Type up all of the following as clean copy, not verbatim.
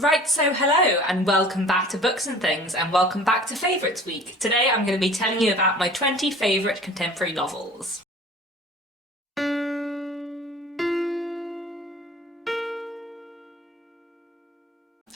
Right, so hello and welcome back to Books and Things and welcome back to Favourites Week. Today I'm going to be telling you about my 20 favourite contemporary novels.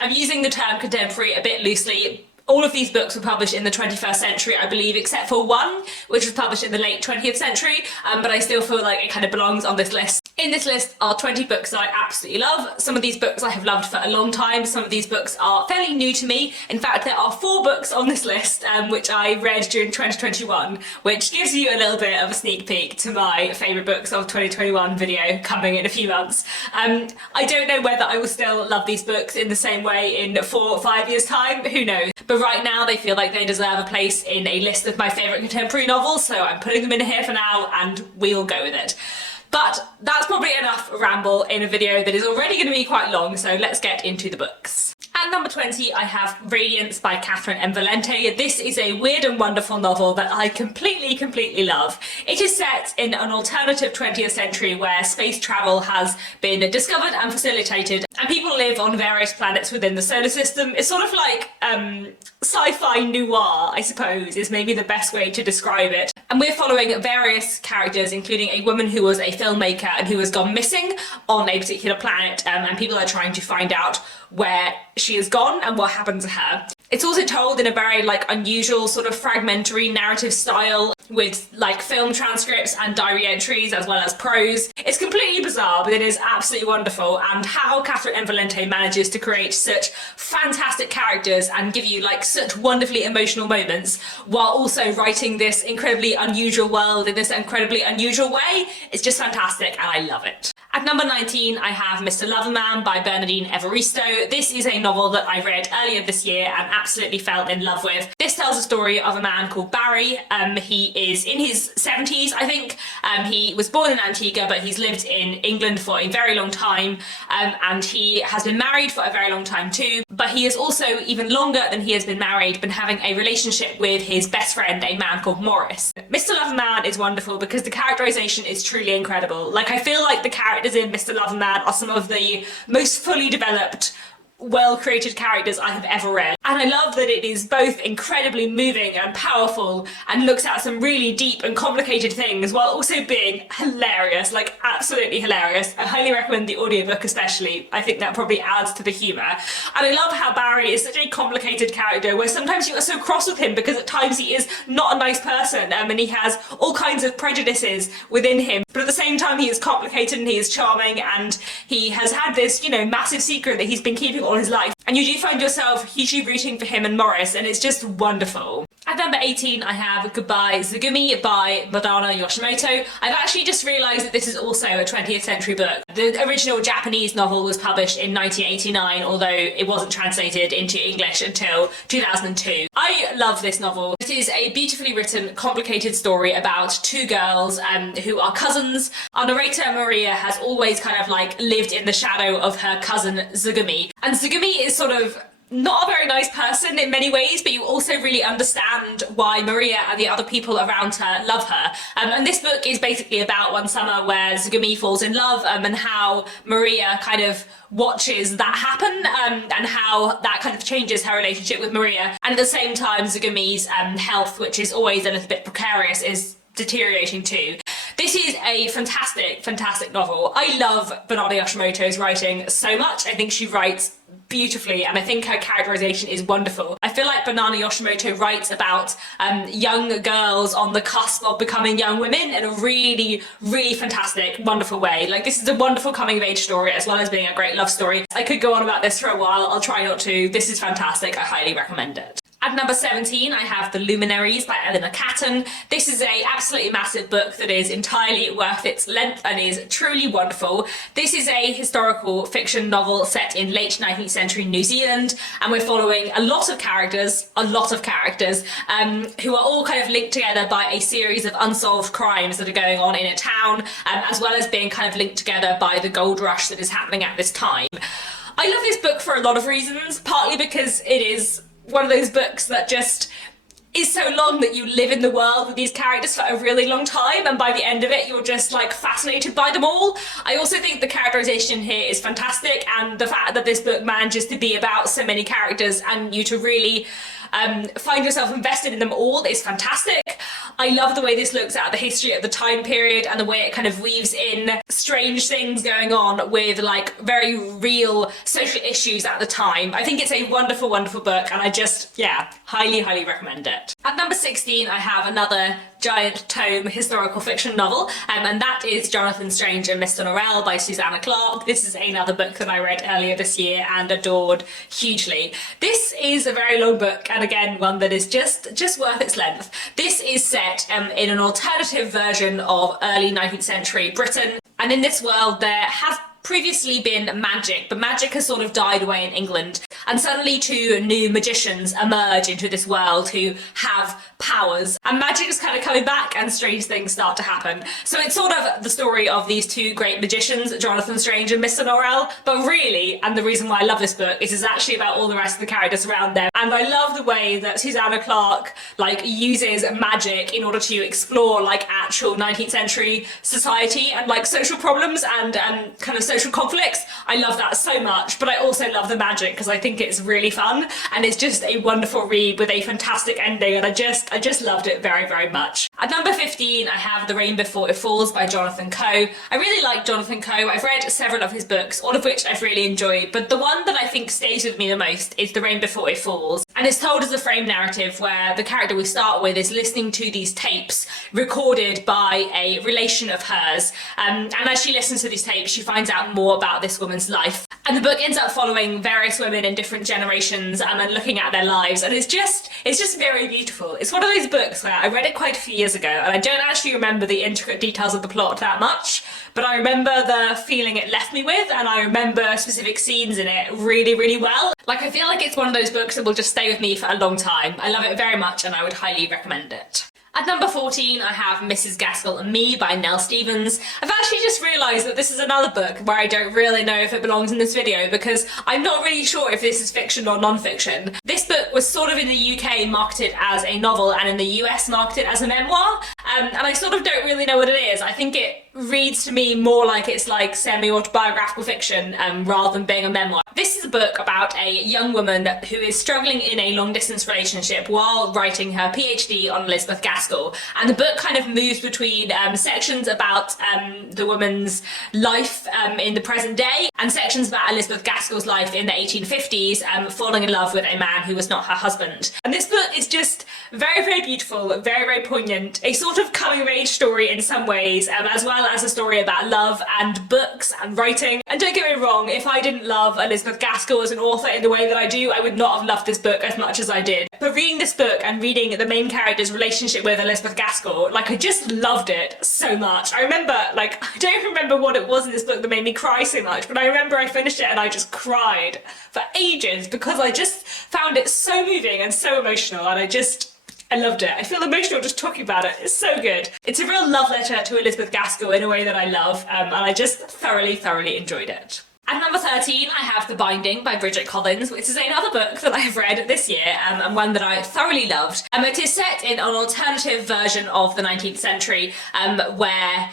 I'm using the term contemporary a bit loosely. All of these books were published in the 21st century, I believe, except for one, which was published in the late 20th century, but I still feel like it kind of belongs on this list. In this list are 20 books that I absolutely love. Some of these books I have loved for a long time, some of these books are fairly new to me. In fact, there are 4 books on this list which I read during 2021, which gives you a little bit of a sneak peek to my favourite books of 2021 video coming in a few months. I don't know whether I will still love these books in the same way in 4 or 5 years' time, who knows. But right now they feel like they deserve a place in a list of my favourite contemporary novels, so I'm putting them in here for now and we'll go with it. But that's probably enough ramble in a video that is already going to be quite long, so let's get into the books. At number 20, I have Radiance by Catherine M. Valente. This is a weird and wonderful novel that I completely love. It is set in an alternative 20th century where space travel has been discovered and facilitated, and people live on various planets within the solar system. It's sort of like sci-fi noir, I suppose, is maybe the best way to describe it. And we're following various characters, including a woman who was a filmmaker and who has gone missing on a particular planet, and people are trying to find out where she has gone and what happened to her. It's also told in a very unusual sort of fragmentary narrative style with film transcripts and diary entries as well as prose. It's completely bizarre, but it is absolutely wonderful, and how Catherine M. Valente manages to create such fantastic characters and give you such wonderfully emotional moments while also writing this incredibly unusual world in this incredibly unusual way is just fantastic, and I love it. At number 19, I have Mr. Loverman by Bernardine Evaristo. This is a novel that I read earlier this year and absolutely fell in love with. This tells the story of a man called Barry. He is in his 70s, I think. He was born in Antigua, but he's lived in England for a very long time, and he has been married for a very long time too. But he has also, even longer than he has been married, been having a relationship with his best friend, a man called Morris. Mr. Loverman is wonderful because the characterization is truly incredible. I feel like the characters in Mr. Loverman are some of the most fully developed, well-created characters I have ever read. And I love that it is both incredibly moving and powerful and looks at some really deep and complicated things while also being hilarious, absolutely hilarious. I highly recommend the audiobook especially. I think that probably adds to the humour. And I love how Barry is such a complicated character where sometimes you are so cross with him because at times he is not a nice person, and he has all kinds of prejudices within him, but at the same time he is complicated and he is charming, and he has had this, massive secret that he's been keeping all his life, and you do find yourself hugely rooting for him and Morris, and it's just wonderful. At number 18, I have Goodbye Zugami by Madana Yoshimoto. I've actually just realised that this is also a 20th century book. The original Japanese novel was published in 1989, although it wasn't translated into English until 2002. I love this novel. It is a beautifully written, complicated story about 2 girls who are cousins. Our narrator, Maria, has always lived in the shadow of her cousin Zugami. And Zugami is sort of not a very nice person in many ways, but you also really understand why Maria and the other people around her love her. And this book is basically about one summer where Zugami falls in love, and how Maria kind of watches that happen, and how that kind of changes her relationship with Maria. And at the same time, Zugami's health, which is always a little bit precarious, is deteriorating too. This is a fantastic novel. I love Banana Yoshimoto's writing so much. I think she writes beautifully, and I think her characterization is wonderful. I feel like Banana Yoshimoto writes about young girls on the cusp of becoming young women in a really fantastic, wonderful way. This is a wonderful coming of age story as well as being a great love story. I could go on about this for a while. I'll try not to. This is fantastic. I highly recommend it. At number 17, I have The Luminaries by Eleanor Catton. This is a absolutely massive book that is entirely worth its length and is truly wonderful. This is a historical fiction novel set in late 19th century New Zealand, and we're following a lot of characters, who are all kind of linked together by a series of unsolved crimes that are going on in a town, as well as being kind of linked together by the gold rush that is happening at this time. I love this book for a lot of reasons, partly because it is one of those books that just is so long that you live in the world with these characters for a really long time, and by the end of it you're just like fascinated by them all. I also think the characterization here is fantastic, and the fact that this book manages to be about so many characters and you to really find yourself invested in them all is fantastic. I love the way this looks at the history of the time period and the way it kind of weaves in strange things going on with like very real social issues at the time. I think it's a wonderful, wonderful book, and I just, yeah, highly, highly recommend it. At number 16, I have another giant tome historical fiction novel, and that is Jonathan Strange and Mr. Norrell by Susanna Clarke. This is another book that I read earlier this year and adored hugely. This is a very long book, and again, one that is just worth its length. This is set in an alternative version of early 19th century Britain, and in this world there has previously been magic, but magic has sort of died away in England, and suddenly two new magicians emerge into this world who have powers, and magic is kind of coming back and strange things start to happen. So it's sort of the story of these two great magicians, Jonathan Strange and Mr. Norrell, but really, and the reason why I love this book, is it's actually about all the rest of the characters around them. And I love the way that Susanna Clarke like uses magic in order to explore like actual 19th century society and like social problems and kind of social conflicts. I love that so much, but I also love the magic because I think it's really fun, and it's just a wonderful read with a fantastic ending, and I just loved it very, very much. At number 15, I have The Rain Before It Falls by Jonathan Coe. I really like Jonathan Coe. I've read several of his books, all of which I've really enjoyed, but the one that I think stays with me the most is The Rain Before It Falls. And it's told as a frame narrative where the character we start with is listening to these tapes recorded by a relation of hers. And as she listens to these tapes, she finds out more about this woman's life. And the book ends up following various women in different generations and looking at their lives. And it's just very beautiful. It's one of those books where I read it quite a few years ago, and I don't actually remember the intricate details of the plot that much, but I remember the feeling it left me with, and I remember specific scenes in it really, really well. Like, I feel like it's one of those books that will just stay with me for a long time. I love it very much, and I would highly recommend it. At number 14, I have Mrs. Gassel and Me by Nell Stevens. I've actually just realised that this is another book where I don't really know if it belongs in this video because I'm not really sure if this is fiction or non-fiction. This book was sort of in the UK marketed as a novel and in the US marketed as a memoir, and I sort of don't really know what it is. I think it reads to me more like it's like semi-autobiographical fiction rather than being a memoir. This is a book about a young woman who is struggling in a long-distance relationship while writing her PhD on Elizabeth Gaskell, and the book kind of moves between sections about the woman's life in the present day and sections about Elizabeth Gaskell's life in the 1850s, falling in love with a man who was not her husband. And this book is just very, very beautiful, very, very poignant, a sort of coming-of-age story in some ways, as well as a story about love and books and writing. And don't get me wrong, if I didn't love Elizabeth Gaskell as an author in the way that I do, I would not have loved this book as much as I did. But reading this book and reading the main character's relationship with Elizabeth Gaskell, like, I just loved it so much. I remember, like, I don't remember what it was in this book that made me cry so much, but I remember I finished it and I just cried for ages because I just found it so moving and so emotional, and I loved it. I feel emotional just talking about it. It's so good. It's a real love letter to Elizabeth Gaskell in a way that I love, and I just thoroughly, thoroughly enjoyed it. At number 13, I have The Binding by Bridget Collins, which is another book that I have read this year and one that I thoroughly loved. It is set in an alternative version of the 19th century where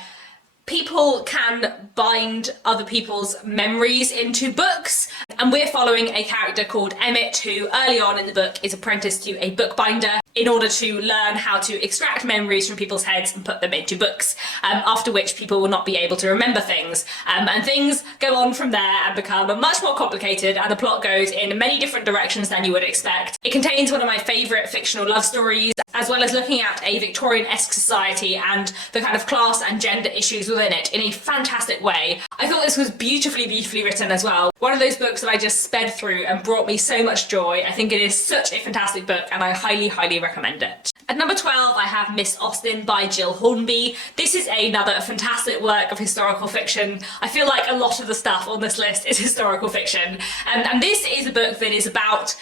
people can bind other people's memories into books, and we're following a character called Emmett who early on in the book is apprenticed to a bookbinder in order to learn how to extract memories from people's heads and put them into books, after which people will not be able to remember things. And things go on from there and become much more complicated, and the plot goes in many different directions than you would expect. It contains one of my favourite fictional love stories, as well as looking at a Victorian-esque society and the kind of class and gender issues within it in a fantastic way. I thought this was beautifully, beautifully written as well. One of those books that I just sped through and brought me so much joy. I think it is such a fantastic book, and I highly, highly recommend it. At number 12, I have Miss Austen by Jill Hornby. This is another fantastic work of historical fiction. I feel like a lot of the stuff on this list is historical fiction. And this is a book that is about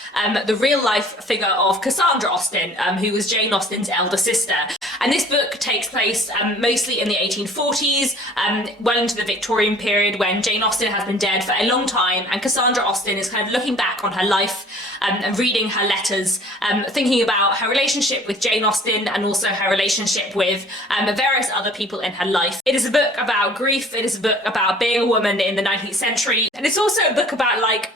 the real life figure of Cassandra Austen, who was Jane Austen's elder sister. And this book takes place mostly in the 1840s, well into the Victorian period, when Jane Austen has been dead for a long time, and Cassandra Austen is kind of looking back on her life and reading her letters, thinking about her relationship with Jane Austen and also her relationship with various other people in her life. It is a book about grief, it is a book about being a woman in the 19th century, and it's also a book about like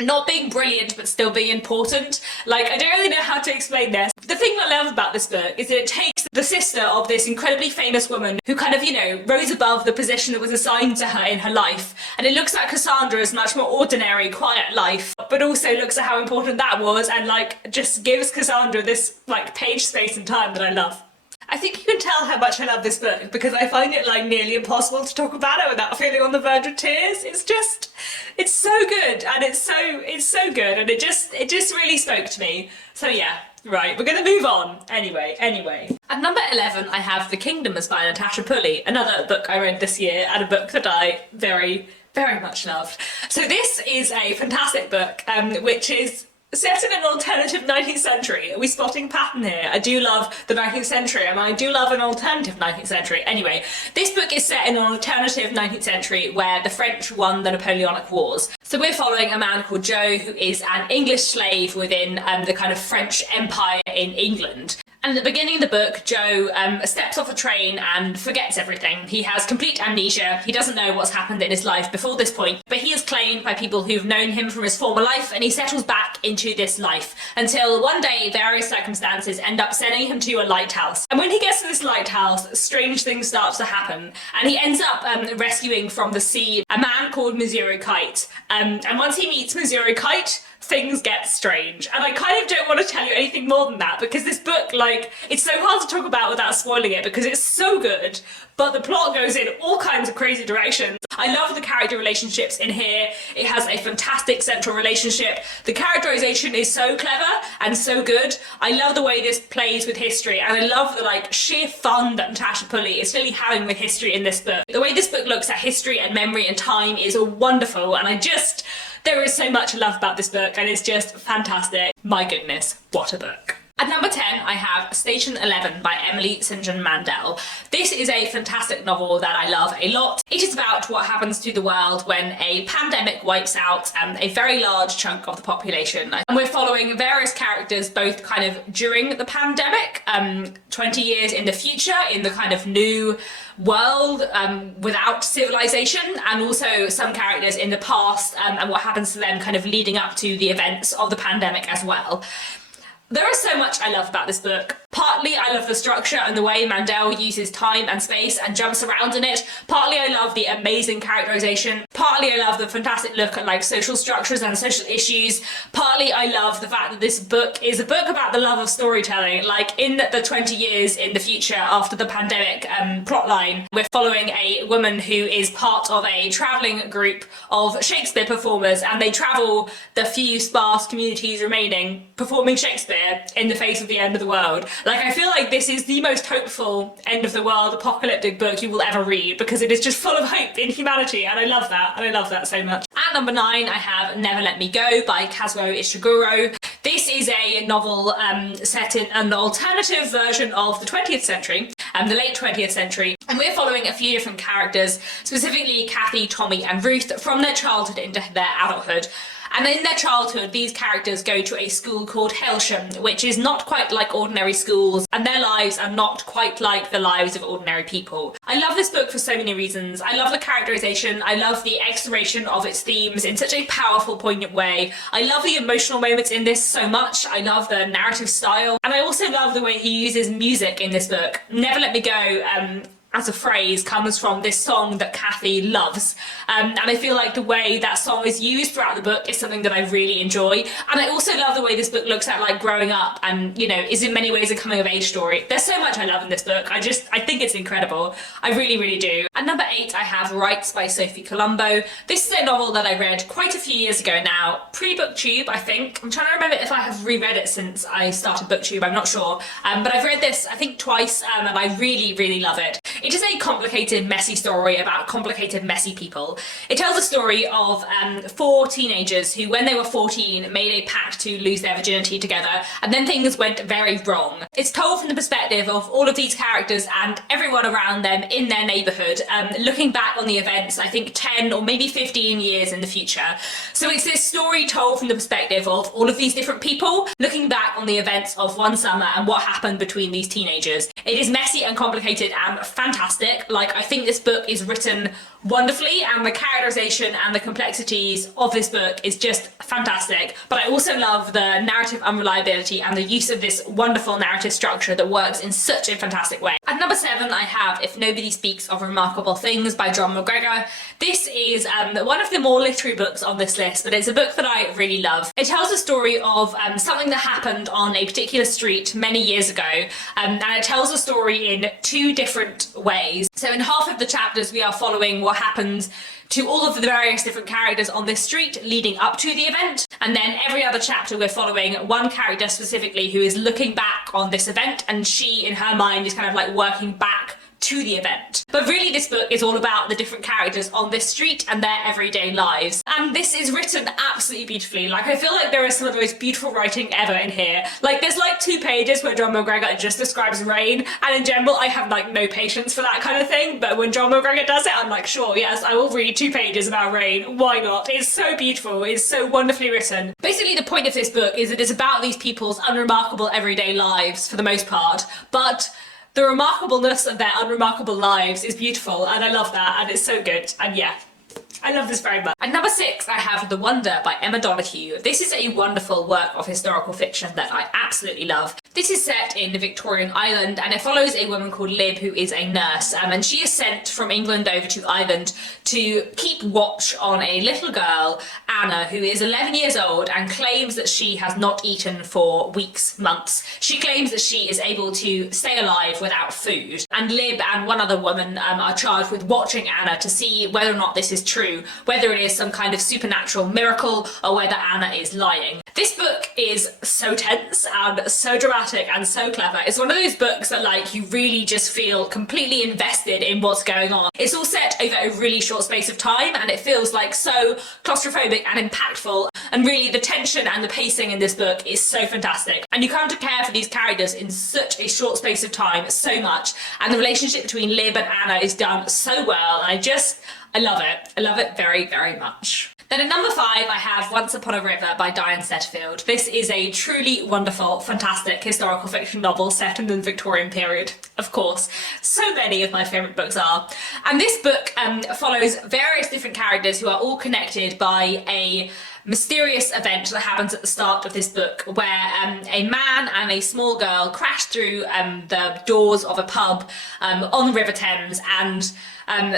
not being brilliant but still being important. Like, I don't really know how to explain this. The thing I love about this book is that it takes the sister of this incredibly famous woman who kind of, you know, rose above the position that was assigned to her in her life, and it looks at Cassandra's much more ordinary, quiet life, but also looks at how important that was, and like just gives Cassandra this like page space and time that I love. I think you can tell how much I love this book because I find it like nearly impossible to talk about it without feeling on the verge of tears. It's so good, and it's so good, and it just really spoke to me. So yeah, right, we're gonna move on. Anyway. At number 11, I have The Kingdoms by Natasha Pulley, another book I read this year, and a book that I very, very much loved. So this is a fantastic book, which is set in an alternative 19th century. Are we spotting pattern here? I do love the 19th century, and I do love an alternative 19th century. Anyway, this book is set in an alternative 19th century where the French won the Napoleonic Wars. So we're following a man called Joe, who is an English slave within the kind of French Empire in England. And at the beginning of the book, Joe steps off a train and forgets everything. He has complete amnesia. He doesn't know what's happened in his life before this point, but he is claimed by people who've known him from his former life, and he settles back into this life until one day various circumstances end up sending him to a lighthouse. And when he gets to this lighthouse, strange things start to happen, and he ends up rescuing from the sea a man called Missouri Kite. And once he meets Missouri Kite, things get strange. And I kind of don't want to tell you anything more than that because this book, like, it's so hard to talk about without spoiling it because it's so good, but the plot goes in all kinds of crazy directions. I love the character relationships in here. It has a fantastic central relationship. The characterization is so clever and so good. I love the way this plays with history, and I love the like sheer fun that Natasha Pulley is really having with history in this book. The way this book looks at history and memory and time is wonderful, and there is so much I love about this book, and it's just fantastic. My goodness, what a book. At number 10, I have Station 11 by Emily St. John Mandel. This is a fantastic novel that I love a lot. It is about what happens to the world when a pandemic wipes out a very large chunk of the population. And we're following various characters both kind of during the pandemic, 20 years in the future, in the kind of new world without civilization, and also some characters in the past and what happens to them kind of leading up to the events of the pandemic as well. There is so much I love about this book. Partly I love the structure and the way Mandel uses time and space and jumps around in it. Partly I love the amazing characterization. Partly I love the fantastic look at like social structures and social issues. Partly I love the fact that this book is a book about the love of storytelling. Like in the 20 years in the future after the pandemic plotline, we're following a woman who is part of a travelling group of Shakespeare performers, and they travel the few sparse communities remaining performing Shakespeare in the face of the end of the world. Like, I feel like this is the most hopeful end of the world apocalyptic book you will ever read because it is just full of hope in humanity, and I love that, so much. At number 9, I have Never Let Me Go by Kazuo Ishiguro. This is a novel set in an alternative version of the 20th century, the late 20th century, and we're following a few different characters, specifically Kathy, Tommy and Ruth, from their childhood into their adulthood. And in their childhood, these characters go to a school called Hailsham, which is not quite like ordinary schools, and their lives are not quite like the lives of ordinary people. I love this book for so many reasons. I love the characterization, I love the exploration of its themes in such a powerful, poignant way. I love the emotional moments in this so much. I love the narrative style, and I also love the way he uses music in this book. Never Let Me Go, as a phrase, comes from this song that Kathy loves. And I feel like the way that song is used throughout the book is something that I really enjoy. And I also love the way this book looks at like growing up and, you know, is in many ways a coming of age story. There's so much I love in this book. I think it's incredible. I really, really do. At number 8, I have Rights by Sophie Colombo. This is a novel that I read quite a few years ago now, pre-BookTube, I think. I'm trying to remember if I have reread it since I started BookTube, I'm not sure. But I've read this, I think, twice, and I really, really love it. It is a complicated, messy story about complicated, messy people. It tells the story of 4 teenagers who, when they were 14, made a pact to lose their virginity together, and then things went very wrong. It's told from the perspective of all of these characters and everyone around them in their neighbourhood, looking back on the events, I think 10 or maybe 15 years in the future. So it's this story told from the perspective of all of these different people, looking back on the events of one summer and what happened between these teenagers. It is messy and complicated and fantastic. Like, I think this book is written wonderfully, and the characterization and the complexities of this book is just fantastic. But I also love the narrative unreliability and the use of this wonderful narrative structure that works in such a fantastic way. At number 7, I have If Nobody Speaks of Remarkable Things by John McGregor. This is one of the more literary books on this list, but it's a book that I really love. It tells the story of something that happened on a particular street many years ago, and it tells the story in 2 different ways. So in half of the chapters we are following what happens to all of the various different characters on this street leading up to the event, and then every other chapter we're following one character specifically who is looking back on this event, and she in her mind is kind of like working back to the event. But really this book is all about the different characters on this street and their everyday lives. And this is written absolutely beautifully. Like, I feel like there is some of the most beautiful writing ever in here. Like, there's like 2 pages where John McGregor just describes rain, and in general I have like no patience for that kind of thing, but when John McGregor does it, I'm like, sure, yes, I will read 2 pages about rain, why not? It's so beautiful, it's so wonderfully written. Basically the point of this book is that it's about these people's unremarkable everyday lives for the most part, but the remarkableness of their unremarkable lives is beautiful, and I love that, and it's so good, and yeah. I love this very much. At number 6, I have The Wonder by Emma Donoghue. This is a wonderful work of historical fiction that I absolutely love. This is set in the Victorian Ireland, and it follows a woman called Lib, who is a nurse, and she is sent from England over to Ireland to keep watch on a little girl, Anna, who is 11 years old and claims that she has not eaten for weeks, months. She claims that she is able to stay alive without food, and Lib and one other woman are charged with watching Anna to see whether or not this is true, whether it is some kind of supernatural miracle or whether Anna is lying. This book is so tense and so dramatic and so clever. It's one of those books that like you really just feel completely invested in what's going on. It's all set over a really short space of time, and it feels like so claustrophobic and impactful, and really the tension and the pacing in this book is so fantastic, and you come to care for these characters in such a short space of time so much, and the relationship between Lib and Anna is done so well, and I love it. I love it very, very much. Then at number 5, I have Once Upon a River by Diane Setterfield. This is a truly wonderful, fantastic historical fiction novel set in the Victorian period, of course. So many of my favourite books are. And this book follows various different characters who are all connected by a mysterious event that happens at the start of this book, where a man and a small girl crash through the doors of a pub on the River Thames, and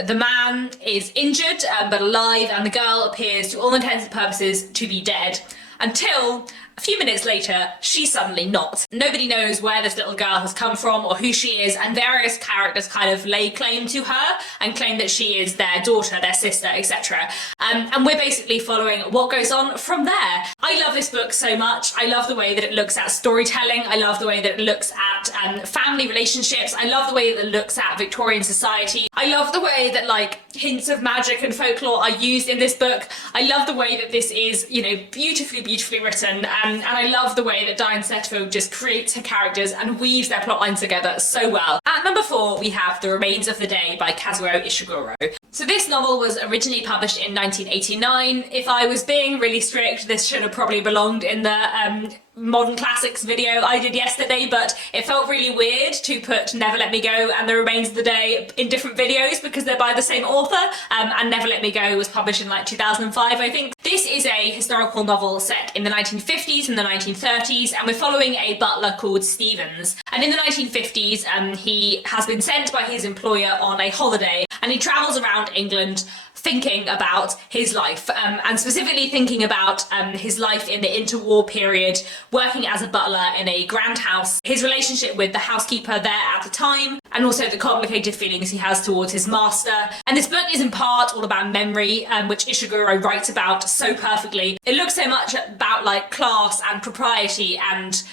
the man is injured but alive, and the girl appears to all intents and purposes to be dead, until a few minutes later, she's suddenly not. Nobody knows where this little girl has come from or who she is, and various characters kind of lay claim to her and claim that she is their daughter, their sister, etc. And we're basically following what goes on from there. I love this book so much. I love the way that it looks at storytelling. I love the way that it looks at family relationships. I love the way that it looks at Victorian society. I love the way that like hints of magic and folklore are used in this book. I love the way that this is, you know, beautifully, beautifully written. And I love the way that Diane Setterfield just creates her characters and weaves their plotlines together so well. At number 4, we have The Remains of the Day by Kazuo Ishiguro. So this novel was originally published in 1989. If I was being really strict, this should have probably belonged in the modern classics video I did yesterday, but it felt really weird to put Never Let Me Go and The Remains of the Day in different videos because they're by the same author, and Never Let Me Go was published in like 2005, I think. This is a historical novel set in the 1950s and the 1930s, and we're following a butler called Stevens. And in the 1950s, he has been sent by his employer on a holiday, and he travels around England thinking about his life, and specifically thinking about his life in the interwar period, working as a butler in a grand house, his relationship with the housekeeper there at the time, and also the complicated feelings he has towards his master. And this book is in part all about memory, which Ishiguro writes about so perfectly. It looks so much about like class and propriety and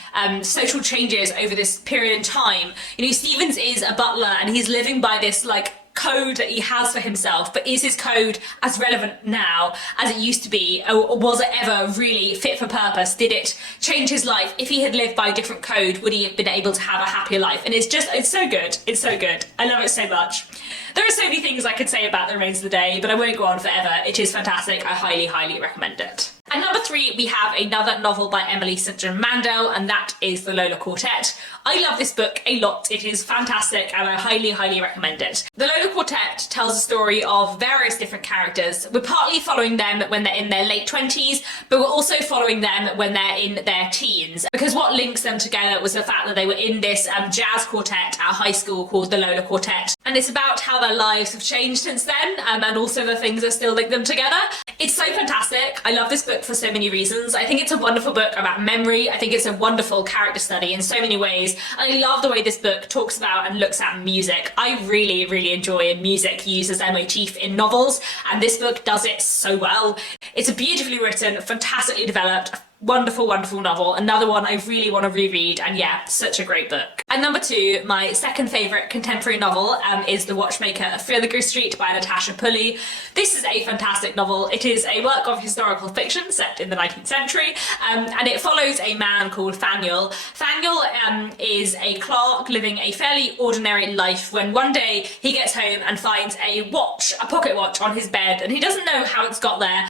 social changes over this period in time. You know, Stevens is a butler and he's living by this like code that he has for himself, but is his code as relevant now as it used to be, or was it ever really fit for purpose? Did it change his life? If he had lived by a different code, would he have been able to have a happier life? And it's so good. It's so good. I love it so much. There are so many things I could say about The Remains of the Day, but I won't go on forever. It is fantastic. I highly, highly recommend it. At number 3, we have another novel by Emily St. John Mandel, and that is The Lola Quartet. I love this book a lot. It is fantastic, and I highly, highly recommend it. The Lola Quartet tells the story of various different characters. We're partly following them when they're in their late 20s, but we're also following them when they're in their teens, because what links them together was the fact that they were in this jazz quartet at high school called the Lola Quartet, and it's about how their lives have changed since then, and also the things that still link them together. It's so fantastic. I love this book for so many reasons. I think it's a wonderful book about memory. I think it's a wonderful character study in so many ways. And I love the way this book talks about and looks at music. I really, really enjoy music used as a motif in novels, and this book does it so well. It's a beautifully written, fantastically developed, wonderful, wonderful novel. Another one I really want to reread, and yeah, such a great book. At number 2, my second favourite contemporary novel is The Watchmaker of Filigree Street by Natasha Pulley. This is a fantastic novel. It is a work of historical fiction set in the 19th century, and it follows a man called Faniel. Faniel is a clerk living a fairly ordinary life when one day he gets home and finds a watch, a pocket watch on his bed, and he doesn't know how it's got there,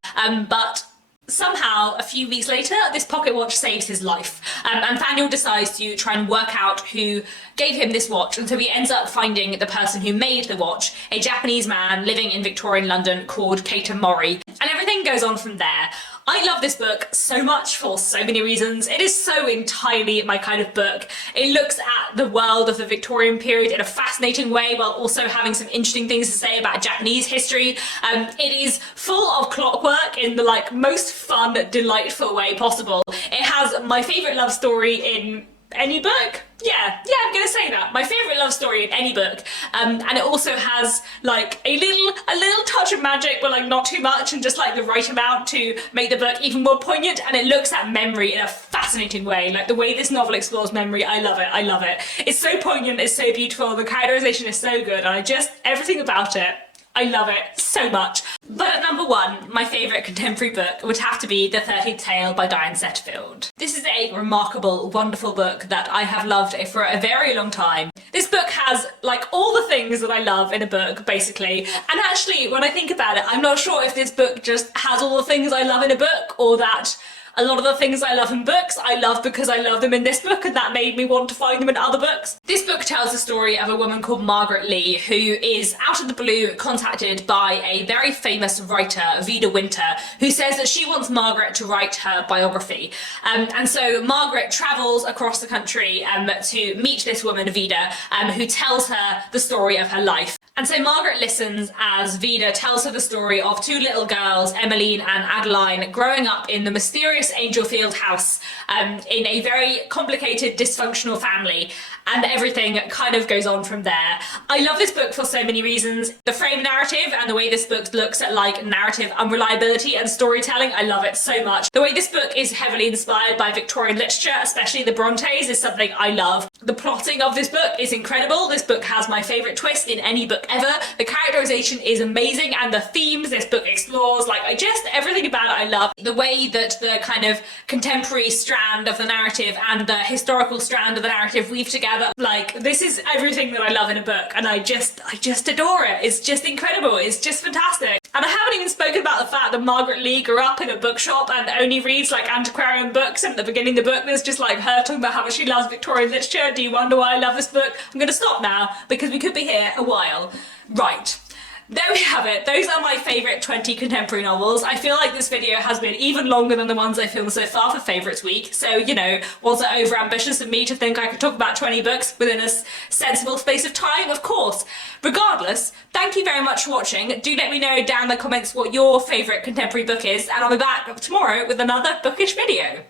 but somehow, a few weeks later, this pocket watch saves his life, and Faniel decides to try and work out who gave him this watch, and so he ends up finding the person who made the watch, a Japanese man living in Victorian London called Keita Mori, and everything goes on from there. I love this book so much for so many reasons. It is so entirely my kind of book. It looks at the world of the Victorian period in a fascinating way while also having some interesting things to say about Japanese history. It is full of clockwork in the like most fun, delightful way possible. It has my favourite love story in any book. Yeah, I'm gonna say that. My favourite love story in any book. And it also has like a little touch of magic, but like not too much, and just like the right amount to make the book even more poignant. And it looks at memory in a fascinating way. Like the way this novel explores memory, I love it. I love it. It's so poignant, it's so beautiful, the characterization is so good, and everything about it, I love it so much. But at number 1, my favourite contemporary book would have to be The 13th Tale by Diane Setterfield. This is a remarkable, wonderful book that I have loved for a very long time. This book has like all the things that I love in a book, basically. And actually, when I think about it, I'm not sure if this book just has all the things I love in a book, or that a lot of the things I love in books, I love because I love them in this book, and that made me want to find them in other books. This book tells the story of a woman called Margaret Lee, who is out of the blue contacted by a very famous writer, Vida Winter, who says that she wants Margaret to write her biography. And so Margaret travels across the country to meet this woman, Vida, who tells her the story of her life. And so Margaret listens as Vida tells her the story of 2 little girls, Emmeline and Adeline, growing up in the mysterious Angelfield house in a very complicated, dysfunctional family, and everything kind of goes on from there. I love this book for so many reasons. The frame narrative and the way this book looks at like narrative unreliability and storytelling, I love it so much. The way this book is heavily inspired by Victorian literature, especially the Brontes, is something I love. The plotting of this book is incredible. This book has my favourite twist in any book ever. The characterization is amazing, and the themes this book explores, like everything about it I love. The way that the kind of contemporary strand of the narrative and the historical strand of the narrative weave together, like this is everything that I love in a book, and I just adore it. It's just incredible. It's just fantastic. And I haven't even spoken about the fact that Margaret Lee grew up in a bookshop and only reads like antiquarian books, and at the beginning of the book there's just like her talking about how much she loves Victorian literature. Do you wonder why I love this book? I'm going to stop now because we could be here a while. Right. there we have it. Those are my favourite 20 contemporary novels. I feel like this video has been even longer than the ones I filmed so far for Favourites Week. So, you know, was it over ambitious of me to think I could talk about 20 books within a sensible space of time? Of course. Regardless, thank you very much for watching. Do let me know down in the comments what your favourite contemporary book is, and I'll be back tomorrow with another bookish video.